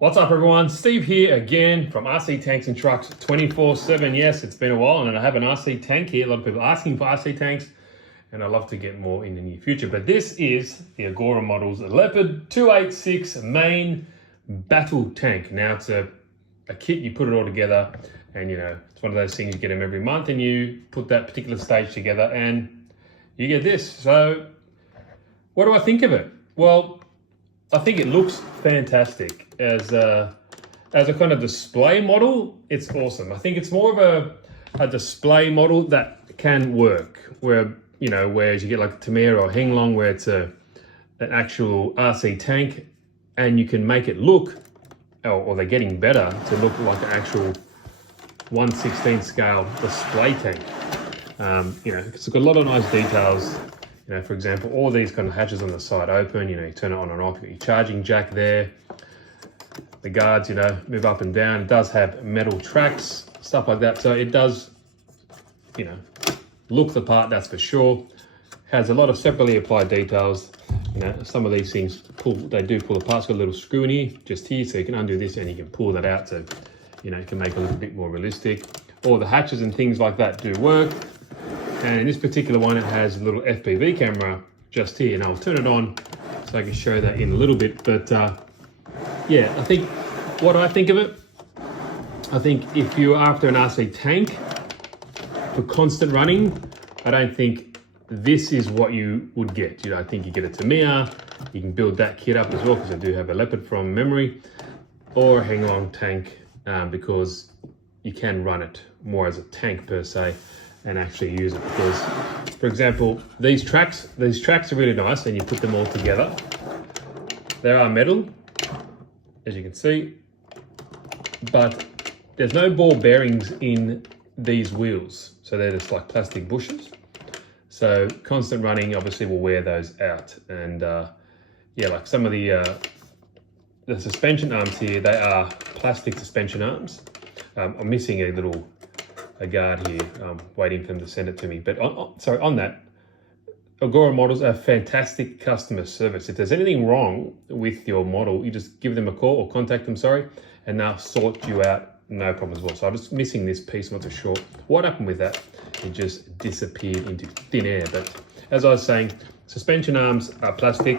What's up everyone, Steve here again from RC Tanks and Trucks 24/7. Yes, it's been a while and I have an RC tank here. A lot of people are asking for RC tanks and I'd love to get more in the near future. But this is the Agora model's Leopard 2A6 main battle tank. Now it's a kit, you put it all together and it's one of those things you get them every month and you put that particular stage together and you get this. So what do I think of it? Well, I think it looks fantastic. As a kind of display model, it's awesome. I think it's more of a display model that can work, whereas you get like a Tamir or Henglong where it's an actual RC tank and you can make it look, or they're getting better to look like an actual 1/16 scale display tank. It's got a lot of nice details. For example, all these kind of hatches on the side open, you turn it on and off, you got your charging jack there. The guards, move up and down. It does have metal tracks, stuff like that. So it does, look the part, that's for sure. Has a lot of separately applied details. Some of these things they do pull apart. It's got a little screw in here, just here, so you can undo this and you can pull that out. So, it can make it a little bit more realistic. All the hatches and things like that do work. And in this particular one, it has a little FPV camera just here. And I'll turn it on so I can show that in a little bit. But yeah, I think what I think of it, I think if you're after an RC tank for constant running, I don't think this is what you would get. I think you get a Tamiya, you can build that kit up as well because I do have a Leopard from memory, or a Henglong tank because you can run it more as a tank per se and actually use it. Because, for example, these tracks are really nice and you put them all together. They are metal, as you can see, but there's no ball bearings in these wheels. So they're just like plastic bushes. So constant running obviously will wear those out. And yeah, like some of the suspension arms here, they are plastic suspension arms. I'm missing a guard here, waiting for them to send it to me. But on that, Agora models are fantastic customer service. If there's anything wrong with your model, you just give them a call or contact them, and they'll sort you out, no problem as well. So I'm just missing this piece, not too sure what happened with that. It just disappeared into thin air. But as I was saying, suspension arms are plastic,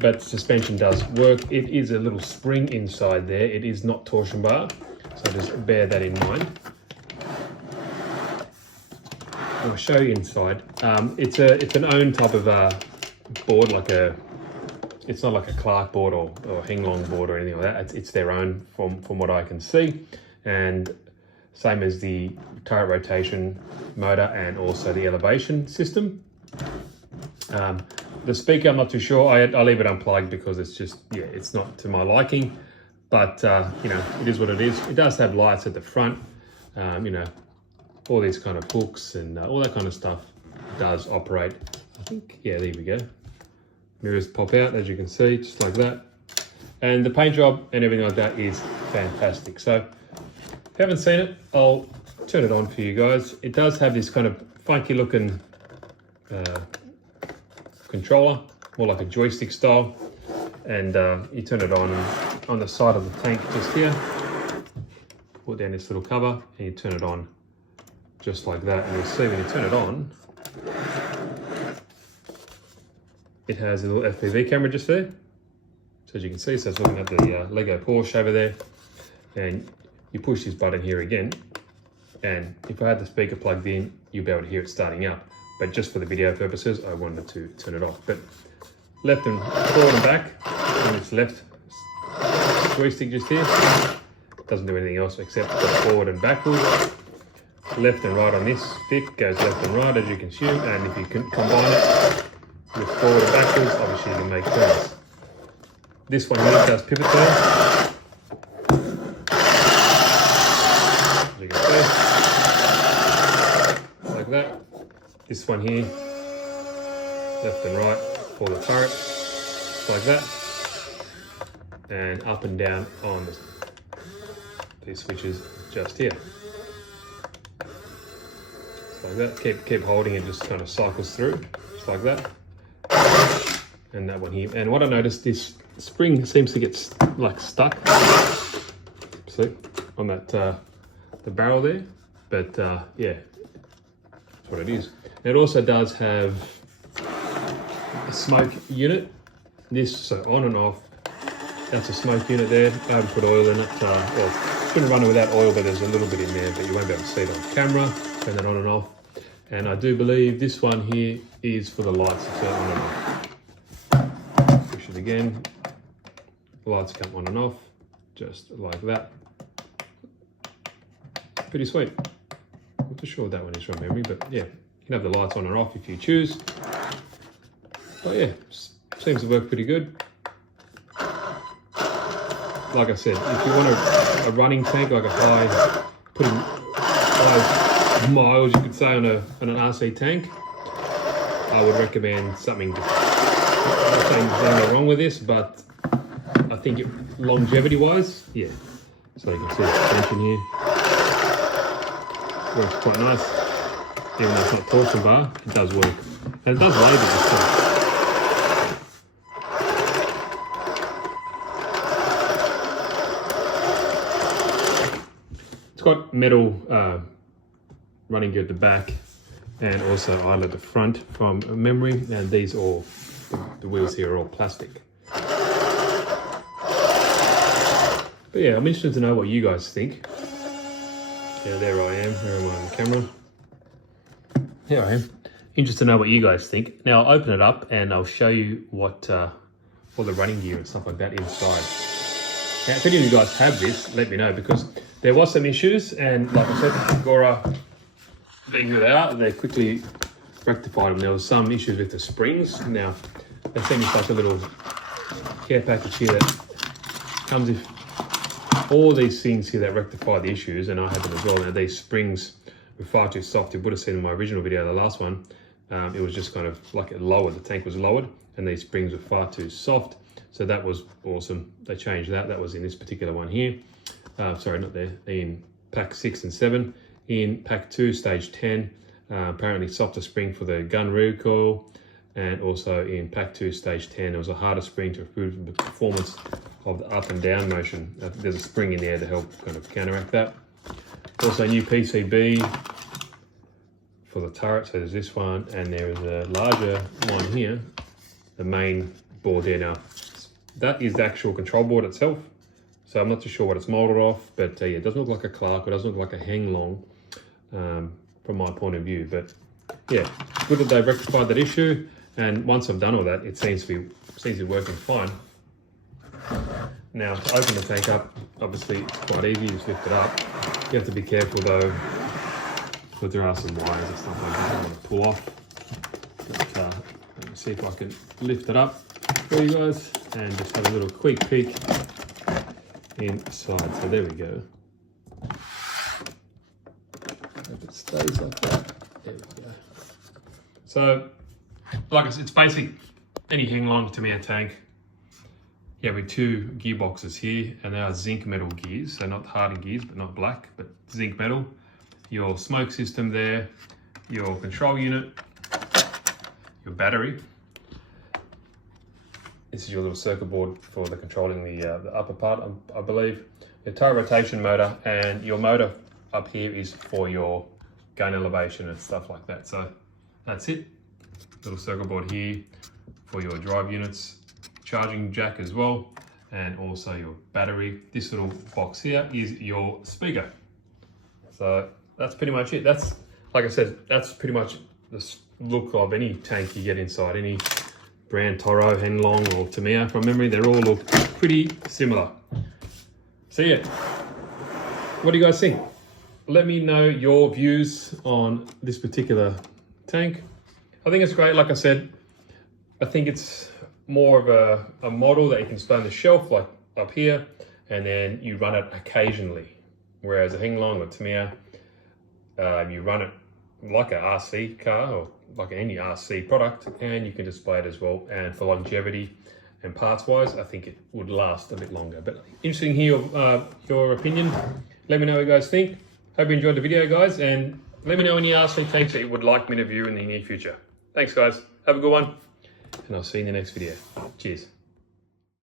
but suspension does work. It is a little spring inside there. It is not torsion bar, so just bear that in mind. I'll show you inside. It's an own type of board, it's not like a Clark board or Henglong board or anything like that. It's their own from what I can see, and same as the turret rotation motor and also the elevation system. The speaker, I'm not too sure. I leave it unplugged because it's just, it's not to my liking. But it is what it is. It does have lights at the front. All these kind of hooks and all that kind of stuff does operate. I think, yeah, there we go. Mirrors pop out, as you can see, just like that. And the paint job and everything like that is fantastic. So if you haven't seen it, I'll turn it on for you guys. It does have this kind of funky looking controller, more like a joystick style. And you turn it on the side of the tank just here. Put down this little cover and you turn it on just like that. And you'll see when you turn it on, it has a little FPV camera just there. So as you can see, so it's looking at the Lego Porsche over there. And you push this button here again. And if I had the speaker plugged in, you'll be able to hear it starting up. But just for the video purposes, I wanted to turn it off. But left and forward and back, and it's left joystick just here. Doesn't do anything else except go forward and backwards. Left and right on this stick goes left and right, as you can see. And if you can combine it with forward and backwards, obviously you can make turns. This one here does pivot turns. As you can see, like that. This one here, left and right for the turret, like that, and up and down on these switches just here. Just like that. Keep holding it, just kind of cycles through, just like that. And that one here. And what I noticed, this spring seems to get like stuck, see, on that the barrel there. But yeah, that's what it is. It also does have a smoke unit. This, so on and off, that's a smoke unit there. I haven't put oil in it. Well, shouldn't run it without oil, but there's a little bit in there, but you won't be able to see it on camera. Turn that on and off. And I do believe this one here is for the lights to turn on and off. Push it again. The lights come on and off, just like that. Pretty sweet. I'm not too sure what that one is from memory, but yeah, you can have the lights on and off if you choose. But yeah, seems to work pretty good. Like I said, if you want a running tank, like a high, putting high miles, you could say, on an RC tank, I would recommend something different. I'm not saying there's nothing wrong with this, but I think longevity-wise, yeah. So you can see the extension here. Works quite nice. Even though it's not torsion bar, it does work. And it does label this stuff. It's got metal running gear at the back and also idle at the front from memory, and these all, the wheels here are all plastic. But yeah, I'm interested to know what you guys think. Yeah, there I am. Where am I on the camera? Here I am. Interested to know what you guys think. Now I'll open it up and I'll show you what all the running gear and stuff like that inside. Now, if any of you guys have this, let me know, because there was some issues, and like I said, Agora, being who they are, they quickly rectified them. There was some issues with the springs. Now, they sent me such a little care package here that comes with all these things here that rectify the issues, and I had them as well. Now, these springs were far too soft. You would have seen in my original video, the last one, it was just kind of like it lowered, the tank was lowered, and these springs were far too soft. So that was awesome. They changed that. That was in this particular one here. Sorry, not there, in pack 6 and 7. In pack 2, stage 10, apparently softer spring for the gun recoil. And also in pack 2, stage 10, there was a harder spring to improve the performance of the up and down motion. There's a spring in there to help kind of counteract that. Also new PCB for the turret, so there's this one, and there is a larger one here, the main board there. Now, that is the actual control board itself. So I'm not too sure what it's molded off, but yeah, it doesn't look like a Clark, it doesn't look like a hang long from my point of view. But yeah, good that they've rectified that issue. And once I've done all that, it seems to be working fine. Now, to open the tank up, obviously it's quite easy, you just lift it up. You have to be careful though, because there are some wires and stuff like that I want to pull off. But let me see if I can lift it up for you guys and just have a little quick peek inside. So there we go. If it stays like that, there we go. So, like I said, it's basic any hang long to me a tank. Yeah, with 2 gearboxes here, and they are zinc metal gears, so not hardened gears, but not black, but zinc metal. Your smoke system there, your control unit, your battery. This is your little circuit board for the controlling the upper part, I believe. The tire rotation motor, and your motor up here is for your gun elevation and stuff like that. So that's it. Little circuit board here for your drive units, charging jack as well, and also your battery. This little box here is your speaker. So that's pretty much it. That's, like I said, that's pretty much the look of any tank you get inside, any brand, Toro, Henlong or Tamiya from memory. They all look pretty similar. So yeah, what do you guys think? Let me know your views on this particular tank. I think it's great. Like I said, I think it's more of a model that you can stay on the shelf, like up here, and then you run it occasionally. Whereas a Henlong or Tamiya, you run it like an RC car or like any RC product, and you can display it as well. And for longevity and parts wise, I think it would last a bit longer. But interesting to hear your opinion. Let me know what you guys think. Hope you enjoyed the video, guys, and let me know any RC tanks that you would like me to view in the near future. Thanks, guys. Have a good one, and I'll see you in the next video. Cheers.